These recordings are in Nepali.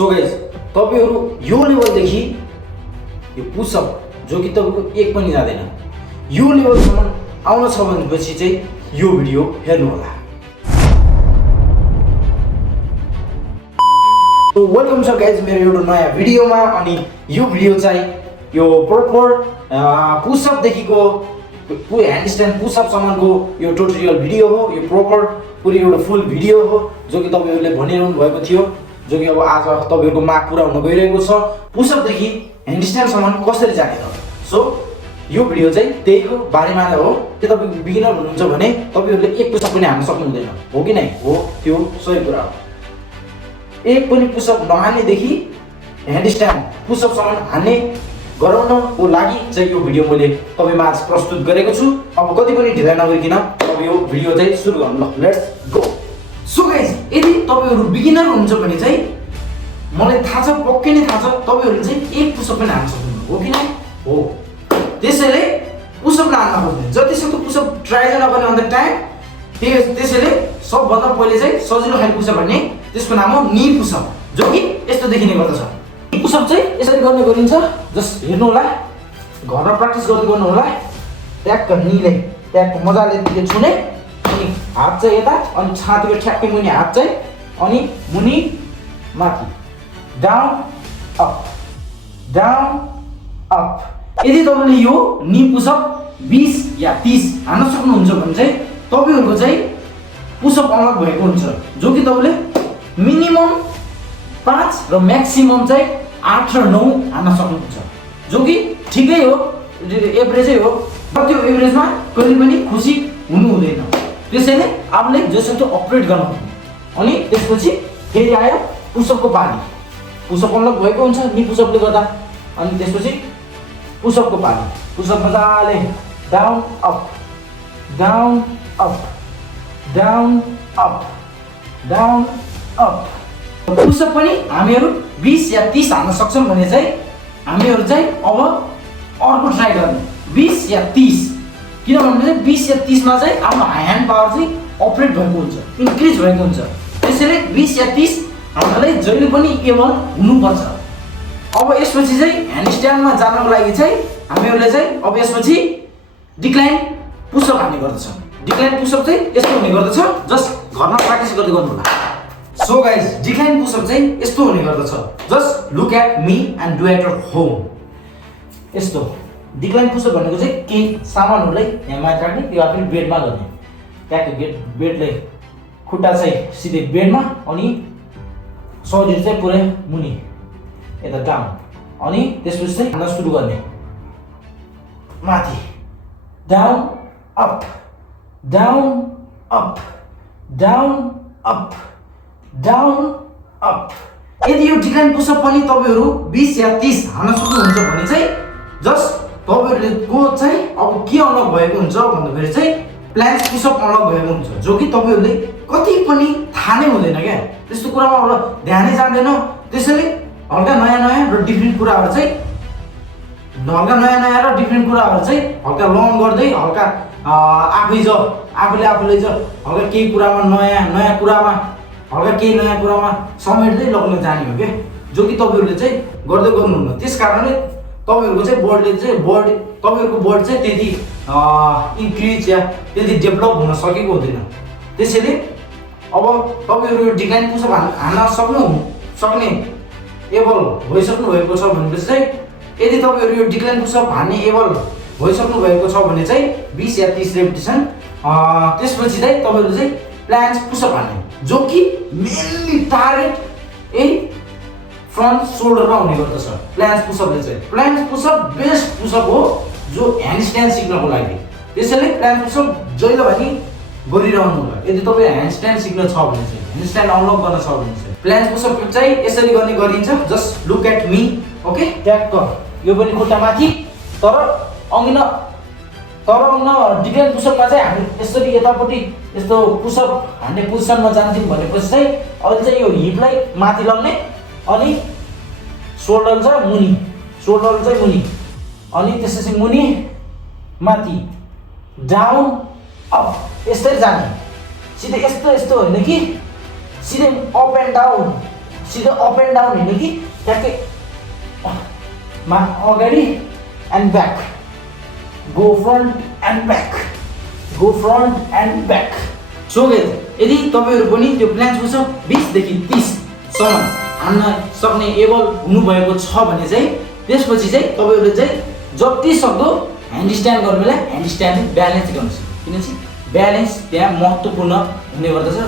सो गाइज तपाईहरु यो लेभलदेखि यो पुसअप जो कि तपाईको एक पनि जाँदैन यो लेभलसम्म आउन छ भनेपछि चाहिँ यो भिडियो हेर्नु होला। सो वेलकम छ गाइज मेरो एउटा नयाँ भिडियोमा। अनि यो भिडियो चाहिँ यो प्रपर पुसअप देखिको ह्यान्डस्ट्यान्ड पुसअप सम्मको यो ट्युटोरियल भिडियो हो। यो प्रपर पुरै एउटा फुल भिडियो हो जो कि तपाईहरुले भनिरहनु भएको थियो, जो कि अब आज तपाईहरुको माग पूरा हुन गइरहेको छ। पुसअप देखि ह्यान्डस्ट्यान्ड सम्म कसरी जाने त। सो यो भिडियो चाहिँ त्यहीको बारेमा हो। के तपाई बिगिनर हुनुहुन्छ भने तपाईहरुले एक पुसअप पनि हान्न सक्नु हुँदैन, हो कि नै? हो, त्यो सही कुरा हो। एक पनि पुसअप नहान्ने देखि ह्यान्डस्ट्यान्ड पुसअप सम्म हान्ने गराउनको लागि चाहिँ यो भिडियो मैले तपाईमाझ प्रस्तुत गरेको छु। अब कति पनि ढिला नगरिकन अब यो भिडियो चाहिँ सुरु गरौँ ल। Let's go. सो गाइस यदि तपाईहरु बिगिनर हुनुहुन्छ भने चाहिँ मलाई थाहा छ, पक्कै नै थाहा छ तपाईहरुले चाहिँ एक पुसअप पनि हान्न सक्नुहुन्छ, हो कि नै? हो। त्यसैले पुसअप हान्न खोज्ने जति सक्दो पुसअप ट्राई नगर्ने अन द टाइम। त्यसैले सबभन्दा पहिले चाहिँ सजिलो खाले पुसअप भन्ने त्यसको नाम हो नी पुसअप, जो कि यस्तो देखिने गर्दछ। पुसअप चाहिँ यसरी गर्ने गरिन्छ। जस्ट हेर्नु होला, घरमा प्र्याक्टिस गर्दै गर्नु होला। ट्याक्क नीले ट्याक्क मजाले त्यो छुने, अनि हात चाहिँ यता, अनि छातीको ठ्याक्कै मुनि हात चाहिँ, अनि मुनि माथि, डाउन अप डाउन अप। यदि तपाईले यो नी पुसअप 20 या 30 हान्न सक्नुहुन्छ भने चाहिँ तपाईहरुको चाहिँ पुसअप अनलक भएको हुन्छ, जो कि तपाईले मिनिमम 5 र म्याक्सिमम चाहिँ 8 र 9 हान्न सक्नुहुन्छ, जो कि ठिकै हो, एभरेजै हो। तर त्यो एभरेजमा कहिले पनि खुसी हुनु हुँदैन। त्यसैले आफूले जसरी अपरेट गर्नु पर्ने। अनि त्यसपछि फेरि आयो पुसअपको पाली। पुसअप अनलक भएको हुन्छ नी पुसअपले गर्दा। अनि त्यसपछि पुसअपको पाली। पुसअप मजाले down up down up down up down up. Push-up पनि हामीहरु 20 या 30 हान्न सक्छौं भने चाहिँ हामीहरु चाहिँ अब अर्को ट्राई गर्ने 20 या 30। किनभने चाहिँ 20 या 30 मा चाहिँ आफ्नो ह्यान्ड पावर चाहिँ अपरेट भएको हुन्छ, इन्क्रिज भएको हुन्छ। त्यसैले 20 या 30 हामीले जहिले पनि एबल हुनुपर्छ। अब यसपछि चाहिँ ह्यान्डस्ट्यान्डमा जानको लागि चाहिँ हामीहरुले चाहिँ अब यसपछि डिक्लाइन पुसअप हान्ने गर्दछ। डिक्लाइन पुसअप चाहिँ यस्तो हुने गर्दछ। जस्ट घरमा प्र्याक्टिस गर्दै गर्नु होला। सो गाइज डिक्लाइन पुसअप चाहिँ यस्तो हुने गर्दछ। Just look at me and do at your home. यस्तो डिक्लाइन पुसअप भनेको चाहिँ केही सामानहरुलाई यहाँ माथि राख्ने, त्यो आफैले बेडमा गर्ने। ट्याक्क बेडले खुट्टा चाहिँ सिधै बेडमा, अनि शरीर चाहिँ पुरै मुनि यता डाउन, अनि त्यसपछि चाहिँ हान्न सुरु गर्ने। माथि down up down up down up down up. यदि यो डिक्लाइन पुसअप पनि तपाईहरु 20 या 30 हान्न सक्नुहुन्छ भने चाहिँ जस्ट तपाईहरुको चाहिँ अब के अनलक भएको हुन्छ भन्दाखेरि चाहिँ प्लान्क पुसअप अनलक भएको हुन्छ, जो कि तपाईहरुले कति पनि थाहा नै हुँदैन क्या। त्यस्तो कुरामा अब ध्यानै जाँदैन। त्यसैले हल्का नयाँ र डिफरेन्ट कुराहरु चाहिँ हल्का लर्न गर्दै हल्का आफूले हल्का केही कुरामा नयाँ कुरामा हल्का केही नयाँ कुरामा समेट्दै लगेर जाने हो क्या, जो कि तपाईहरुले चाहिँ गर्दै गर्नुहुन्न। त्यसकारणले तपाईहरुको चाहिँ तपाईहरुको बडी चाहिँ त्यति इन्क्रिज या त्यति डेभलप हुन सकेको हुँदैन। त्यसैले अब तपाईहरु यो डिक्लाइन पुसअप हान्न सक्ने एबल भइसक्नु भएको छ भनेपछि चाहिँ यदि तपाईहरु यो डिक्लाइन पुसअप हान्ने एबल भइसक्नु भएको छ भने चाहिँ 20 या 30 रेपिटेसन। त्यसपछि चाहिँ तपाईहरु चाहिँ प्लान्क पुसअप हान्ने, जो कि मेनली टार्गेट यही फ्रन्ट सोल्डरमा हुने गर्दछ। प्लान्क पुसअपले चाहिँ प्लान्क पुसअप बेस्ट पुसअप हो जो ह्यान्डस्ट्यान्ड सिक्नको लागि। त्यसैले प्लान्क पुसअप जहिले पनि गरिरहनु होला। यदि तपाई ह्यान्डस्ट्यान्ड सिक्न छ भने चाहिँ ह्यान्डस्ट्यान्ड अनलक गर्न छ भने चाहिँ प्लान्क पुसअप चाहिँ यसरी गर्ने गरिन्छ। Just look at me. Okay, ट्याक्क यो पनि खुट्टा माथि, तर डिक्लाइन पुसअपमा चाहिँ हामी यसरी यतापट्टि यस्तो पुसअप हान्ने पोजिसनमा जान्छौँ भनेपछि चाहिँ अहिले चाहिँ यो हिपलाई माथि लग्ने, अनि सोल्डर चाहिँ मुनि, अनि त्यसपछि मुनि माथि डाउन अप यसरी जाने। सिधै यस्तो होइन कि सिधै अप एन्ड डाउन सिधै अप एन्ड डाउन हिँड्ने कि ट्याक्कै अगाडि and back, go front and back, go front and back. So guys यदि तपाईँहरू पनि त्यो प्लान्क पुसअप 20 देखि 30 सम्म हान्न सक्ने एबल हुनुभएको छ भने चाहिँ त्यसपछि चाहिँ तपाईँहरूले चाहिँ जति सक्दो ह्यान्ड स्ट्यान्ड गर्नु बेला ह्यान्ड स्ट्यान्ड ब्यालेन्स गर्नुहोस्, किनकि ब्यालेन्स त्यहाँ महत्त्वपूर्ण हुने गर्दछ,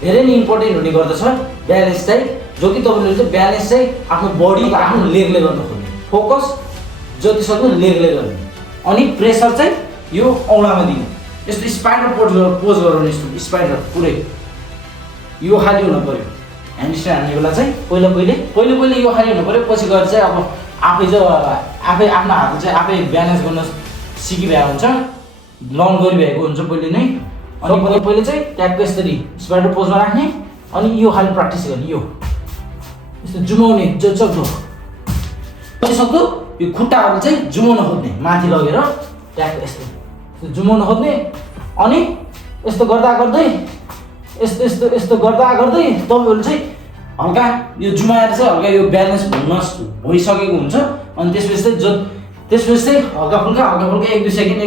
धेरै नै इम्पोर्टेन्ट हुने गर्दछ ब्यालेन्स चाहिँ, जो कि तपाईँले चाहिँ ब्यालेन्स चाहिँ आफ्नो बडी आफ्नो लेगले गर्नु खोज्ने, फोकस जति सक्दो लेगले गर्ने। अनि प्रेसर चाहिँ यो औँलामा दिने, यस्तो स्पाइडर पोज गराउने, यस्तो स्पाइडर पुरै यो खाली हुनु पऱ्यो। ह्यान्ड स्ट्यान्ड हान्ने बेला चाहिँ पहिले यो खाली हुनु पऱ्यो, पछि गएर चाहिँ अब आफै आफ्नो हात चाहिँ आफै ब्यालेन्स गर्न सिकिरहेको हुन्छ, लर्न गरिरहेको हुन्छ पहिले नै। अनि पहिले चाहिँ ट्याक्क यसरी स्पाइडर पोजमा राख्ने, अनि यो खाली प्र्याक्टिस गर्ने, यो यस्तो जुमाउने जति सक्दो यो खुट्टाहरू चाहिँ जुमाउन खोज्ने, माथि लगेर ट्याक्क यस्तो जुमाउन खोज्ने। अनि यस्तो गर्दा गर्दै यस्तो गर्दा गर्दै तपाईँहरू चाहिँ हल्का यो जुमाएर चाहिँ हल्का यो ब्यालेन्स भइसकेको हुन्छ। अनि त्यसपछि चाहिँ हल्का फुल्का 1-2 सेकेन्ड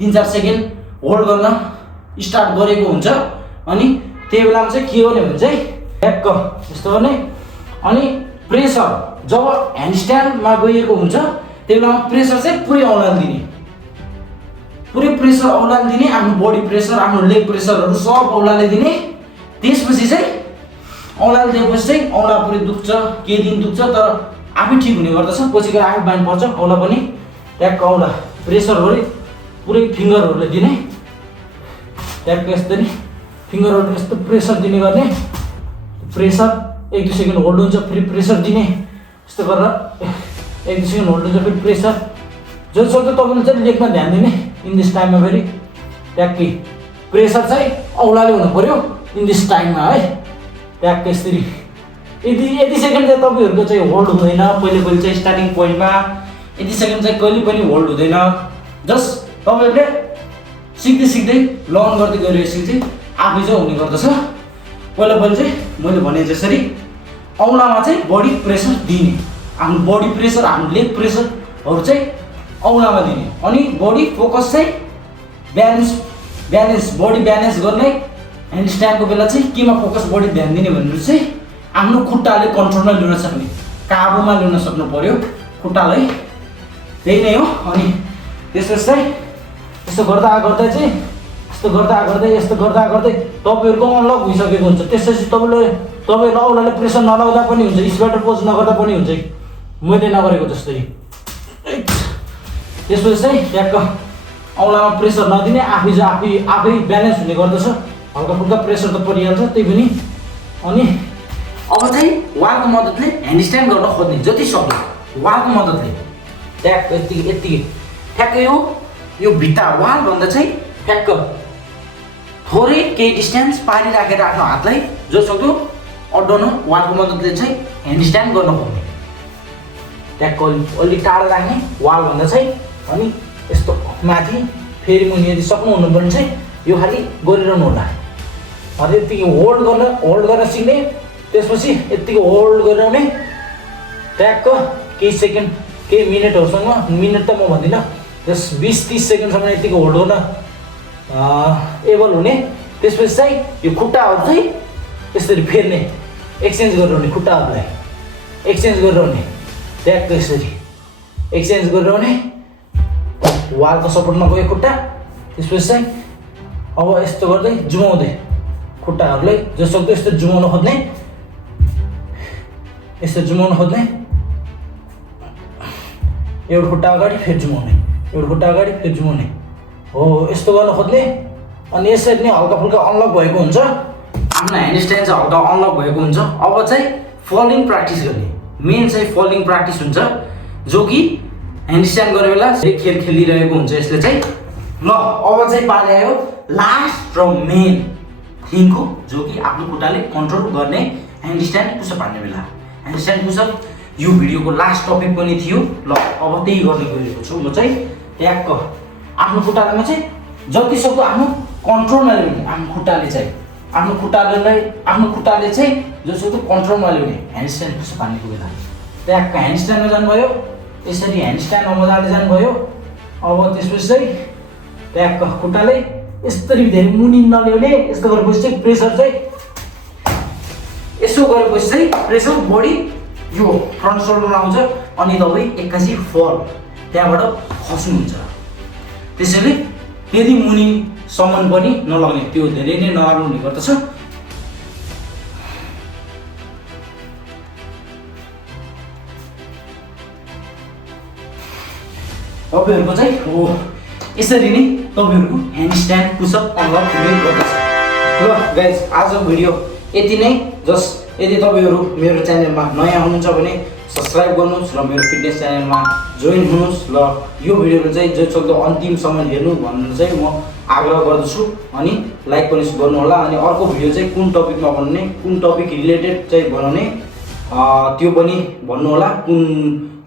3-4 सेकेन्ड होल्ड गर्न स्टार्ट गरेको हुन्छ। अनि त्यही बेलामा चाहिँ के गर्ने भने चाहिँ ट्याक्क यस्तो गर्ने, अनि प्रेसर जब ह्यान्ड स्ट्यान्डमा गइएको हुन्छ त्यही बेलामा प्रेसर चाहिँ पुरै औँलाले दिने, पुरै प्रेसर औँलाले दिने, आफ्नो बडी प्रेसर आफ्नो लेग प्रेसरहरू सब औँलाले दिने। त्यसपछि चाहिँ औँलाले दिएपछि चाहिँ औँला पुरै दुख्छ, केही दिन दुख्छ तर आफै ठिक हुने गर्दछ, पछि गएर आफै बानी पर्छ औँला पनि। ट्याक्क औँला प्रेसरहरू पुरै फिङ्गरहरूले दिने, ट्याक्क यसरी फिङ्गरहरू यस्तो प्रेसर दिने गर्ने, प्रेसर 1-2 सेकेन्ड होल्ड हुन्छ, फेरि प्रेसर दिने, यस्तो गरेर 1-2 सेकेन्ड होल्ड हुन्छ, फेरि प्रेसर। जति सक्दो तपाईँले चाहिँ लेगमा ध्यान दिने इन दिस टाइममा, फेरि ट्याक्कै प्रेसर चाहिँ औँलाले हुनु पऱ्यो इन दिस टाइममा है। ट्याक्क यसरी यति सेकेन्ड चाहिँ तपाईँहरूको चाहिँ होल्ड हुँदैन, पहिले चाहिँ स्टार्टिङ पोइन्टमा यति सेकेन्ड चाहिँ कहिले पनि होल्ड हुँदैन। जस्ट तपाईँहरूले सिक्दै लर्न गर्दै गइरहेपछि चाहिँ आफै चाहिँ हुने गर्दछ। पहिले चाहिँ मैले भने जसरी औँलामा चाहिँ बडी प्रेसर दिने, आफ्नो बडी प्रेसर आफ्नो लेग प्रेसरहरू चाहिँ औँलामा दिने, अनि बडी फोकस चाहिँ ब्यालेन्स बडी ब्यालेन्स गर्ने। ह्यान्ड स्ट्यान्डको बेला चाहिँ केमा फोकस बडी ध्यान दिने भनेर चाहिँ आफ्नो खुट्टाले कन्ट्रोलमा ल्याउन सक्ने, काबुमा ल्याउन सक्नु पर्यो खुट्टालाई, त्यही नै हो। अनि त्यसपछि चाहिँ यस्तो गर्दा गर्दै तपाईँहरूको अनलक भइसकेको हुन्छ। त्यसपछि तपाईँहरूले औँलाले प्रेसर नलाउँदा पनि हुन्छ, स्पाइडर पोज नगर्दा पनि हुन्छ, मैले नगरेको जस्तै। त्यसपछि चाहिँ ट्याक्क औँलामा प्रेसर नदिने, आफै ब्यालेन्स हुने गर्दछ, हल्का फुल्का प्रेसर त परिहाल्छ त्यही पनि। अनि अब चाहिँ वालको मद्दतले ह्यान्ड स्ट्यान्ड गर्न खोज्ने, जति सक्दो वालको मद्दतले ट्याक्क यत्तिकै ठ्याक्कै यो भित्ता वालभन्दा चाहिँ ठ्याक्क थोरै केही डिस्टेन्स पारिराखेर आफ्नो हातलाई जति सक्दो अड्डाउन वालको मद्दतले चाहिँ ह्यान्ड स्ट्यान्ड गर्न खोज्ने, ट्याक्क अलिक टाढा राख्ने वालभन्दा चाहिँ। अनि यस्तो माथि फेरि मुनि यदि सक्नुहुन्न भने चाहिँ यो खालि गरिरहनु होला, अनि यत्तिकै होल्ड गर्न सिक्ने। त्यसपछि यत्तिकै होल्ड गरिरहने, ट्याक्क केही सेकेन्ड केही मिनटहरूसँग, मिनट त म भन्दिनँ, जस 20-30 सेकेन्डसम्म यत्तिकै होल्ड गर्न एबल हुने। त्यसपछि चाहिँ यो खुट्टाहरू चाहिँ यसरी फेर्ने, एक्सचेन्ज गरिरहने, खुट्टाहरूलाई एक्सचेन्ज गरिरहने, ट्याक्क यसरी एक्सचेन्ज गरिरहने, वालको सपोर्टमा गयो खुट्टा। त्यसपछि चाहिँ अब यस्तो गर्दै जुमाउँदै खुट्टाहरूलाई जसो यस्तो जुमाउन खोज्ने, यस्तो जुमाउन खोज्ने, एउटा खुट्टा अगाडि फेरि जुमाउने, एउटा खुट्टा अगाडि फेरि जुमाउने हो, यस्तो गर्न खोज्ने। अनि यसरी नै हल्का फुल्का अनलक भएको हुन्छ, आफ्नो ह्यान्ड स्ट्यान्ड चाहिँ हल्का अनलक भएको हुन्छ। अब चाहिँ फलिङ प्र्याक्टिस गर्ने, मेन चाहिँ फलिङ प्र्याक्टिस हुन्छ, जो कि ह्यान्ड स्ट्यान्ड गर्ने बेला खेल खेलिरहेको हुन्छ यसले चाहिँ। ल अब चाहिँ पाले आयो लास्ट र मेन थिङको, जो कि आफ्नो खुट्टाले कन्ट्रोल गर्ने ह्यान्ड स्ट्यान्ड पुसअप हान्ने बेला। ह्यान्ड स्ट्यान्ड पुसअप यो भिडियोको लास्ट टपिक पनि थियो। ल अब त्यही गर्ने गइरहेको छु म चाहिँ। ट्याक्क आफ्नो खुट्टामा चाहिँ जति सक्दो आफ्नो कन्ट्रोलमा ल्याउने, आफ्नो खुट्टाले चाहिँ आफ्नो खुट्टाले चाहिँ जसो कन्ट्रोलमा ल्याउने ह्यान्डस्ट्यान्ड पुसअप हान्नेको बेला ट्याक्क ह्यान्डस्ट्यान्डमा जानुभयो यसरी ह्यान्डस्ट्यान्ड मजाले जानुभयो अब त्यसपछि चाहिँ ट्याक्क खुट्टाले यसरी धेरै मुनि नल्याउने यस्तो गरेपछि चाहिँ प्रेसर चाहिँ यसो गरेपछि चाहिँ प्रेसर बडी यो फ्रन्ट सोल्डरमा आउँछ अनि तपाईँ एक्कासी फल त्यहाँबाट खस्नुहुन्छ त्यसैले यदि मुनिसम्म पनि नलग्ने त्यो धेरै नै नराम्रो हुने गर्दछ तपाईहरुको चाहिँ हो यसरी नै तपाईहरुको ह्यान्डस्ट्यान्ड पुसअप अनलक हुने गर्दछ ल गाइस आजको भिडियो यति नै जस्ट यदि तपाईहरु मेरो च्यानलमा नयाँ हुनुहुन्छ भने सब्स्क्राइब गर्नुस् र मेरो फिटनेस च्यानलमा जोइन हुनुस् ल यो भिडियोलाई चाहिँ जतिसक्दो अन्तिमसम्म हेर्नु भन्नु चाहिँ म आग्रह गर्दछु अनि लाइक पनि गर्नु होला अनि अर्को भिडियो चाहिँ कुन टपिकमा बनाउने कुन टपिक रिलेटेड चाहिँ बनाउने त्यो पनि भन्नु होला कुन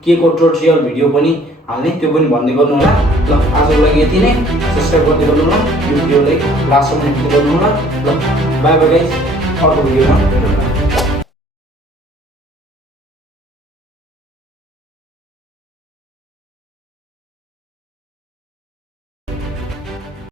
के को ट्युटोरियल भिडियो पनि हाल्ने त्यो पनि भन्दै गर्नु होला ल आजको लागि यति नै सब्स्क्राइब गर्दै गर्नु होला यो भिडियोलाई लास्टसम्म हेर्दै गर्नु होला ल बाइ बाइ गाइस अर्को भिडियोमा भेटौँला